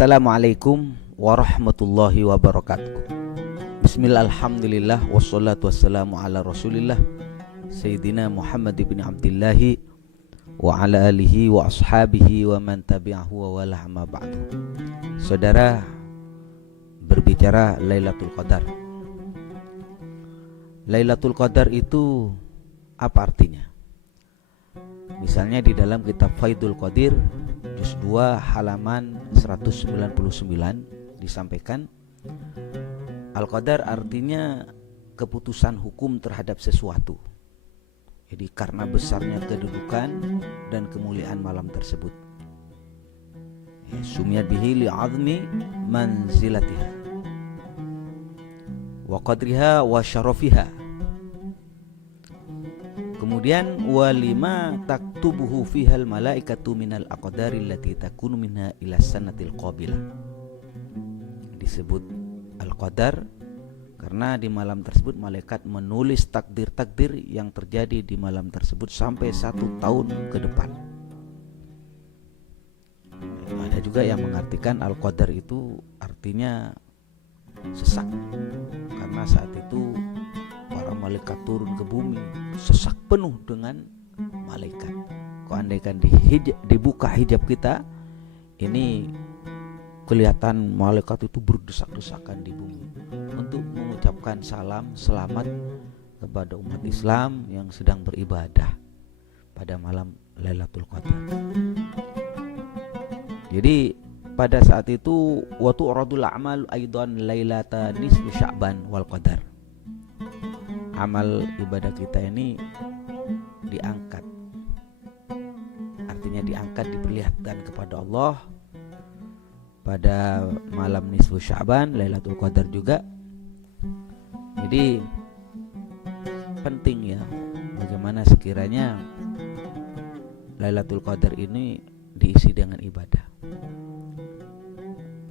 Assalamualaikum warahmatullahi wabarakatuh. Bismillah, alhamdulillah, wassalatu wassalamu ala rasulillah Sayyidina Muhammad ibn Abdillahi wa ala alihi wa ashabihi wa man tabi'ahu wa wala amma ba'du. Saudara, berbicara Lailatul Qadar. Lailatul Qadar itu apa artinya? Misalnya di dalam kitab Faidul Qadir juz 2 halaman 199 disampaikan, Al-Qadar artinya keputusan hukum terhadap sesuatu. Jadi karena besarnya kedudukan dan kemuliaan malam tersebut, sumiyat bihi li'azmi manzilatiha wa qadriha wa syarafiha. Kemudian walima taktubuhu fihal malaikatu minal aqdari allati takunu minha ila sanatil qabilah. Disebut Al-Qadar karena di malam tersebut malaikat menulis takdir-takdir yang terjadi di malam tersebut sampai 1 tahun ke depan. Ada juga yang mengartikan Al-Qadar itu artinya sesak, karena saat itu para malaikat turun ke bumi sesak penuh dengan malaikat. Kalau andaikan dibuka hijab kita, ini kelihatan malaikat itu berdesak-desakan di bumi untuk mengucapkan salam selamat kepada umat Islam yang sedang beribadah pada malam Lailatul Qadar. Jadi pada saat itu wa tu'radul a'mal aidan lailata nisfu Sya'ban wal Qadar. Amal ibadah kita ini diangkat, artinya diangkat, diperlihatkan kepada Allah pada malam nisfu Sya'ban, Lailatul Qadar juga. Jadi penting ya bagaimana sekiranya Lailatul Qadar ini diisi dengan ibadah.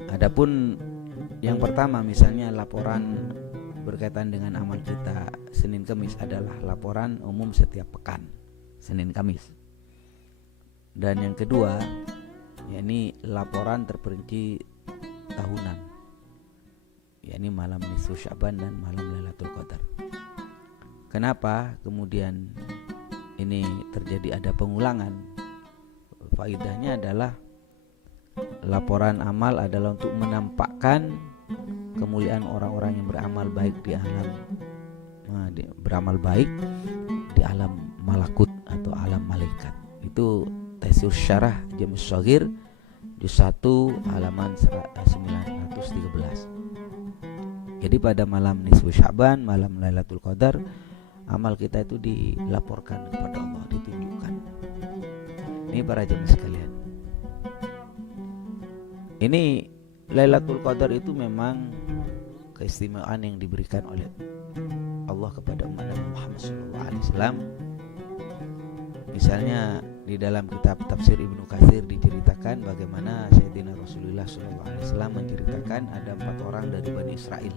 Adapun yang pertama, misalnya laporan berkaitan dengan amal kita Senin Kamis adalah laporan umum setiap pekan Senin Kamis. Dan yang kedua, yakni laporan terperinci tahunan, yakni malam nisfu Sya'ban dan malam Lailatul Qadar. Kenapa kemudian ini terjadi ada pengulangan? Faedahnya adalah laporan amal adalah untuk menampakkan kemuliaan orang-orang yang beramal baik di alam malakut atau alam malaikat. Itu Taisir Syarah Jamus Shaghir juz 1 halaman 913. Jadi pada malam nisfu Sya'ban, malam Lailatul Qadar, amal kita itu dilaporkan kepada Allah, ditunjukkan. Ini para jemaah sekalian, ini Lailatul Qadar itu memang keistimewaan yang diberikan oleh Allah kepada umat Nabi Muhammad SAW. Misalnya di dalam kitab tafsir Ibnu Katsir diceritakan bagaimana Sayyidina Rasulullah SAW menceritakan ada 4 orang dari Bani Israel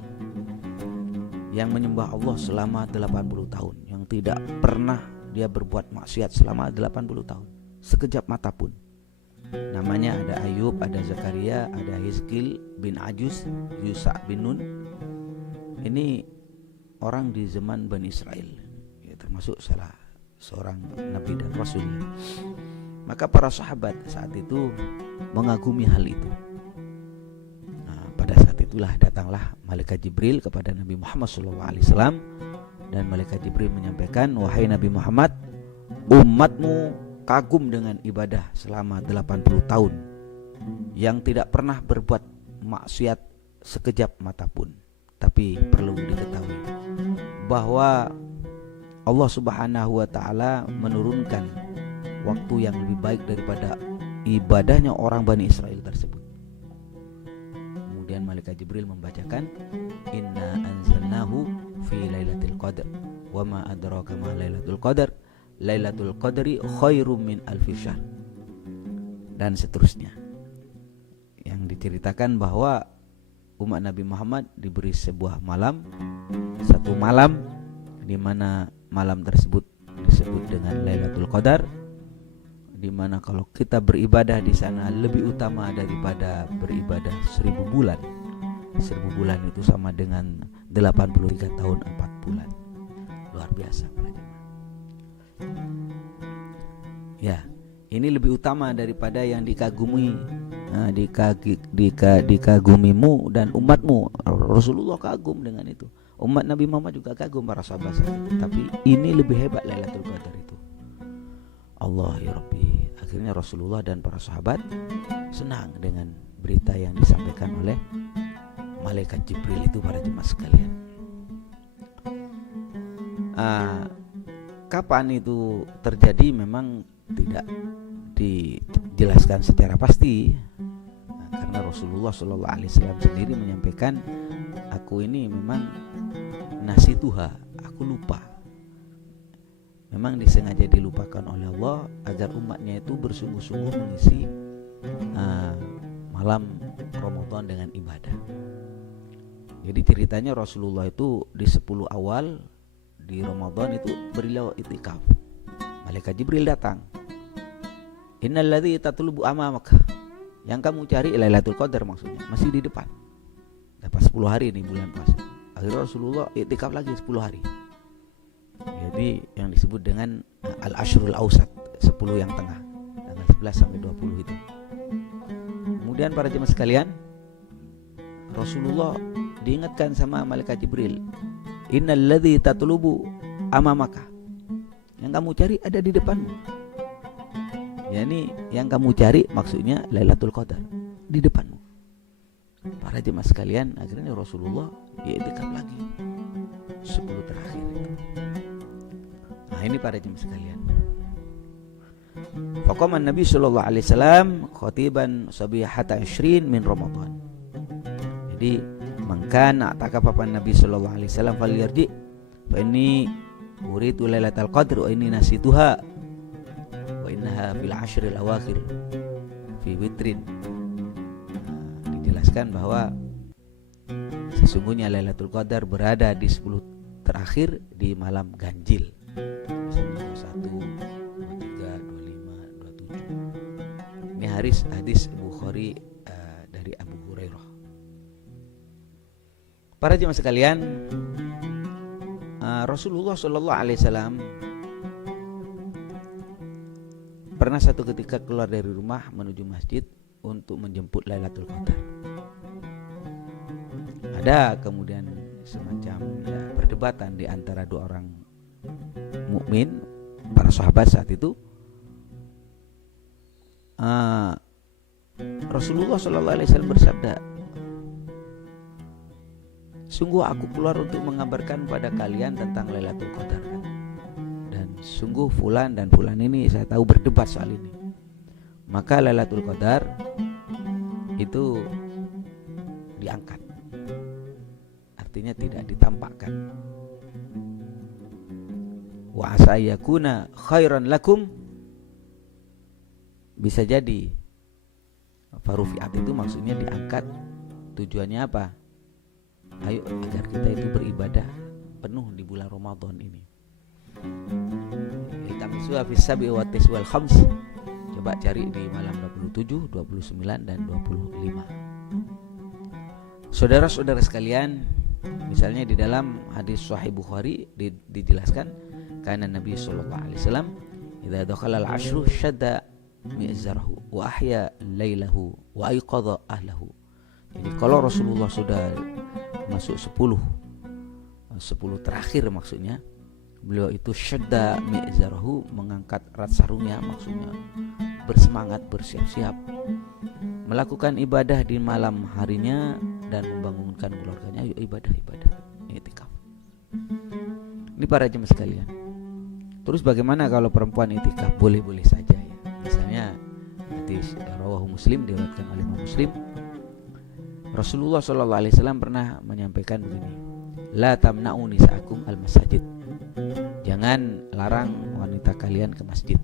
yang menyembah Allah selama 80 tahun, yang tidak pernah dia berbuat maksiat selama 80 tahun, sekejap mata pun. Namanya ada Ayub, ada Zakaria, ada Hizkil bin Ajuz, Yusa bin Nun. Ini orang di zaman Bani Israel, ya, termasuk salah seorang Nabi dan Rasul. Maka para sahabat saat itu mengagumi hal itu. Nah, pada saat itulah datanglah Malaikat Jibril kepada Nabi Muhammad SAW, dan Malaikat Jibril menyampaikan, wahai Nabi Muhammad, umatmu kagum dengan ibadah selama 80 tahun yang tidak pernah berbuat maksiat sekejap mata pun. Tapi perlu diketahui bahwa Allah Subhanahu wa ta'ala menurunkan waktu yang lebih baik daripada ibadahnya orang Bani Israel tersebut. Kemudian Malaikat Jibril membacakan, inna anzalnahu fi lailatul qadar wa ma adraka ma lailatul qadar Lailatul Qadri khairum min alfi syahr, dan seterusnya, yang diceritakan bahwa umat Nabi Muhammad diberi sebuah malam, satu malam di mana malam tersebut disebut dengan Lailatul Qadar, dimana kalau kita beribadah di sana lebih utama daripada beribadah 1000 bulan. 1000 bulan itu sama dengan 83 tahun 4 bulan. Luar biasa para jemaah. Ya, ini lebih utama daripada yang dikagumi, dikagumimu dan umatmu. Rasulullah kagum dengan itu. Umat Nabi Muhammad juga kagum para sahabat itu. Tapi ini lebih hebat Lailatul Qadar itu. Allah ya Rabbi. Akhirnya Rasulullah dan para sahabat senang dengan berita yang disampaikan oleh malaikat Jibril itu para jemaah sekalian. Kapan itu terjadi memang tidak dijelaskan secara pasti, karena Rasulullah SAW sendiri menyampaikan, aku ini memang nasituha, aku lupa. Memang disengaja dilupakan oleh Allah agar umatnya itu bersungguh-sungguh mengisi malam Ramadan dengan ibadah. Jadi ceritanya Rasulullah itu di 10 awal di Ramadan itu beliau itikaf. Malaikat Jibril datang. Innalladzi tatlubu amamaka. Yang kamu cari Lailatul Qadar maksudnya, masih di depan. Dapat 10 hari nih bulan puasa. Akhirnya Rasulullah itikaf lagi 10 hari. Jadi yang disebut dengan Al-Ashrul Awsat, 10 yang tengah, tanggal 11 sampai 20 itu. Kemudian para jemaah sekalian, Rasulullah diingatkan sama malaikat Jibril, innalladzi tatlubu amamaka. Yang kamu cari ada di depanmu. Yani yang kamu cari maksudnya Lailatul Qadar di depanmu. Para jemaah sekalian, akhirnya Rasulullah i'tikaf lagi 10 terakhir itu. Nah, ini para jemaah sekalian. Faqama Nabi sallallahu alaihi wasallam khatiban sabihata 20 min Ramadan. Jadi mangkana takafa Nabi sallallahu alaihi wasallam falyarji fa inni uridu lailatul qadr wa inni nasituha wa innaha fil ashril awakhir fi witrin. Dijelaskan bahwa sesungguhnya Lailatul Qadar berada di 10 terakhir di malam ganjil, 21, 23, 25, 27. Ini hadis Bukhari dari Abu Hurairah. Para jemaah sekalian, Rasulullah Shallallahu Alaihi Wasallam pernah satu ketika keluar dari rumah menuju masjid untuk menjemput Lailatul Qadar. Ada kemudian semacam perdebatan di antara dua orang mukmin, para sahabat saat itu. Rasulullah Shallallahu Alaihi Wasallam bersabda, sungguh aku keluar untuk mengabarkan pada kalian tentang Lailatul Qadar, dan sungguh fulan dan fulan ini saya tahu berdebat soal ini. Maka Lailatul Qadar itu diangkat, artinya tidak ditampakkan. Wa asa yakuna khairan lakum, bisa jadi farufiat itu maksudnya diangkat, tujuannya apa? Ayo agar kita itu beribadah penuh di bulan Ramadan ini. Iltamisuha fis sab'i wa tiswal khams. Coba cari di malam 27, 29 dan 25. Saudara-saudara sekalian, misalnya di dalam hadis Sahih Bukhari dijelaskan, karena Nabi sallallahu alaihi wasallam idza dakhala al-ashru shadda mi'zarahu wa ahya lailahu wa ayqadha ahlahu. Jadi kalau Rasulullah sudah masuk 10 terakhir maksudnya, beliau itu syadda mi'zarahu, mengangkat erat sarungnya, maksudnya bersemangat, bersiap-siap melakukan ibadah di malam harinya dan membangunkan keluarganya. Ayo ibadah i'tikaf. Ini para jemaah sekalian. Terus bagaimana kalau perempuan i'tikaf? Boleh-boleh saja ya. Misalnya hadis rawahu Muslim, diriwayatkan oleh Imam Muslim, Rasulullah sallallahu alaihi wasallam pernah menyampaikan begini, la tamna'u nisa'akum al-masajid. Jangan larang wanita kalian ke masjid.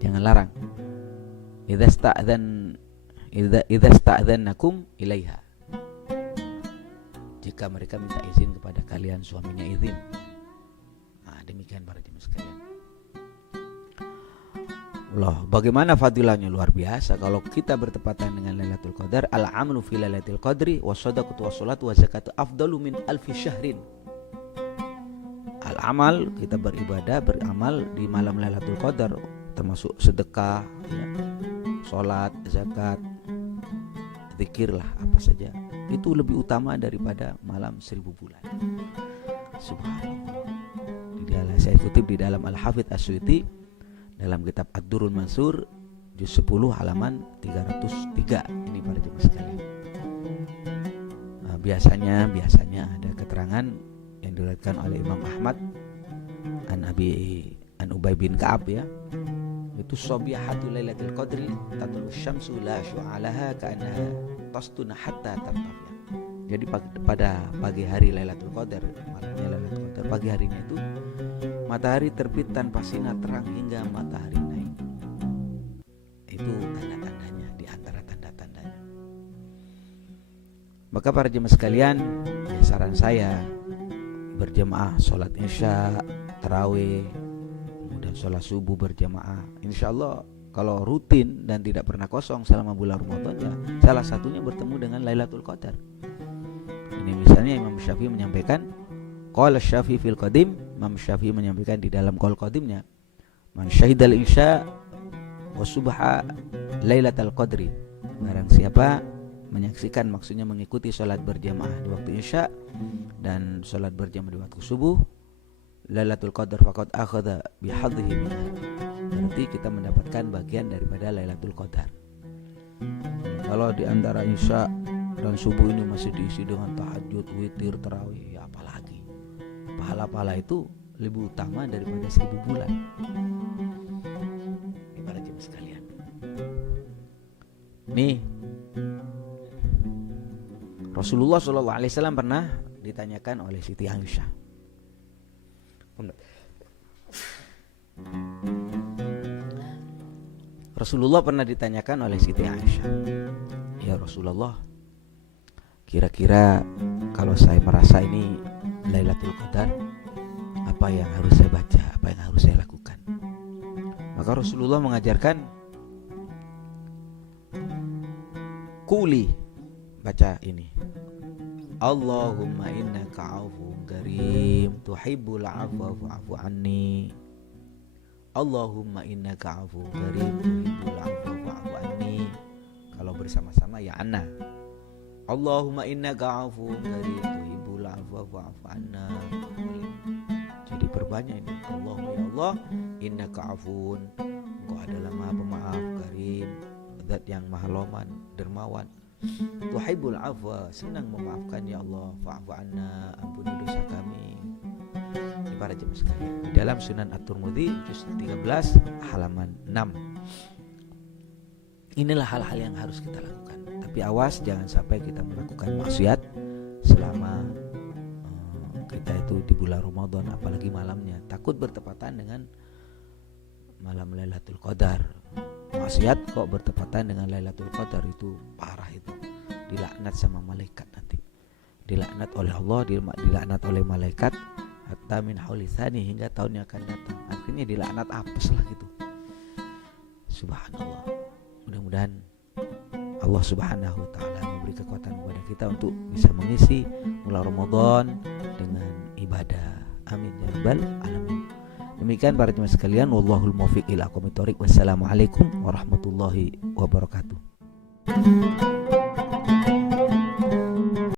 Jangan larang. Idza sta'dzannakum ilaiha. Jika mereka minta izin kepada kalian, suaminya izin. Nah, demikian para jemaah sekalian. Loh, bagaimana fadilahnya? Luar biasa. Kalau kita bertepatan dengan Lailatul Qadar, al-amlu fi Lailatul Qadri was-shadaqatu was-sholatu was-zakatu afdalu min alfi syahrin. Al-amal, kita beribadah, beramal di malam Lailatul Qadar, termasuk sedekah, ya, sholat, zakat, zikir lah, apa saja. Itu lebih utama daripada malam 1000 bulan. Subhanallah. Saya kutip di dalam Al-Hafidz As-Suyuti dalam kitab Ad-Durrul Mansur juz 10 halaman 303. Ini para jemaah sekalian. Biasanya ada keterangan yang diriwayatkan oleh Imam Ahmad an Ubay bin Ka'ab, ya. Itu sabihatul lailatul qadri tatlu syamsu la syu'alaha ka'annaha tasduna hatta tartafiya. Jadi pada pagi hari Lailatul Qadar, malamnya Lailatul Qadar, pagi harinya itu matahari terbit tanpa sinar terang hingga matahari naik. Itu tanda-tandanya, di antara tanda-tandanya. Maka para jemaah sekalian, ya, saran saya berjamaah sholat isya, tarawih, kemudian sholat subuh berjamaah. Insya Allah kalau rutin dan tidak pernah kosong selama bulan Ramadan, ya salah satunya bertemu dengan Lailatul Qadar. Ini misalnya Imam Syafi'i menyampaikan, qala Syafi'i fil qadim, Imam Syafi'i menyampaikan di dalam qaul qadimnya, man syahidal isya wa subha lailatul qadri. Barang siapa menyaksikan, maksudnya mengikuti salat berjamaah di waktu isya dan salat berjamaah di waktu subuh, Lailatul Qadar faqad akhadha bihadhihi minha. Berarti kita mendapatkan bagian daripada Lailatul Qadar. Kalau di antara isya dan subuh ini masih diisi dengan tahajud, witir, tarawih, ya apalagi. Pahala-pahala itu lebih utama daripada 1000 bulan. Ini para jemaah sekalian. Nih, Rasulullah SAW pernah ditanyakan oleh Siti Aisyah. Rasulullah pernah ditanyakan oleh Siti Aisyah, ya Rasulullah, kira-kira kalau saya merasa ini Lailatul Qadar, apa yang harus saya baca, apa yang harus saya lakukan? Maka Rasulullah mengajarkan, Quli, baca ini, Allahumma innaka 'afuwwun karim tuhibbul 'afwa fa'fu anni. Allahumma innaka 'afuwwun karim tuhibbul 'afwa fa'fu anni. Kalau bersama-sama ya anna. Allahumma innaka 'afuwwun karim tuhibbul 'afwa fa'fu anna. Jadi perbanyak ini. Allahumma ya Allah, innaka 'afuwun, Engkau adalah Maha Pemaaf, karim, Zat yang Maha Loman, dermawan. Tuhibbul 'afwa, senang memaafkan ya Allah, fa'fu anna, ampuni dosa kami. Ini para jemaah sekalian, di dalam Sunan At-Tirmidzi juz 13 halaman 6. Inilah hal-hal yang harus kita lakukan. Tapi awas jangan sampai kita melakukan maksiat selama kita itu di bulan Ramadan, apalagi malamnya. Takut bertepatan dengan malam Lailatul Qadar. Maksiat kok bertepatan dengan Lailatul Qadar, itu parah, itu dilaknat sama malaikat nanti, dilaknat oleh Allah, dilaknat oleh malaikat hatta min haulisani, hingga tahun yang akan datang. Akhirnya dilaknat apes lah gitu. Subhanallah. Mudah-mudahan Allah Subhanahu wa ta'ala memberi kekuatan kepada kita untuk bisa mengisi bulan Ramadan dengan ibadah. Amin ya rabbal alamin. Demikian para jemaah sekalian, wallahul muwaffiq ila aqwamit thoriq. Wassalamualaikum warahmatullahi wabarakatuh.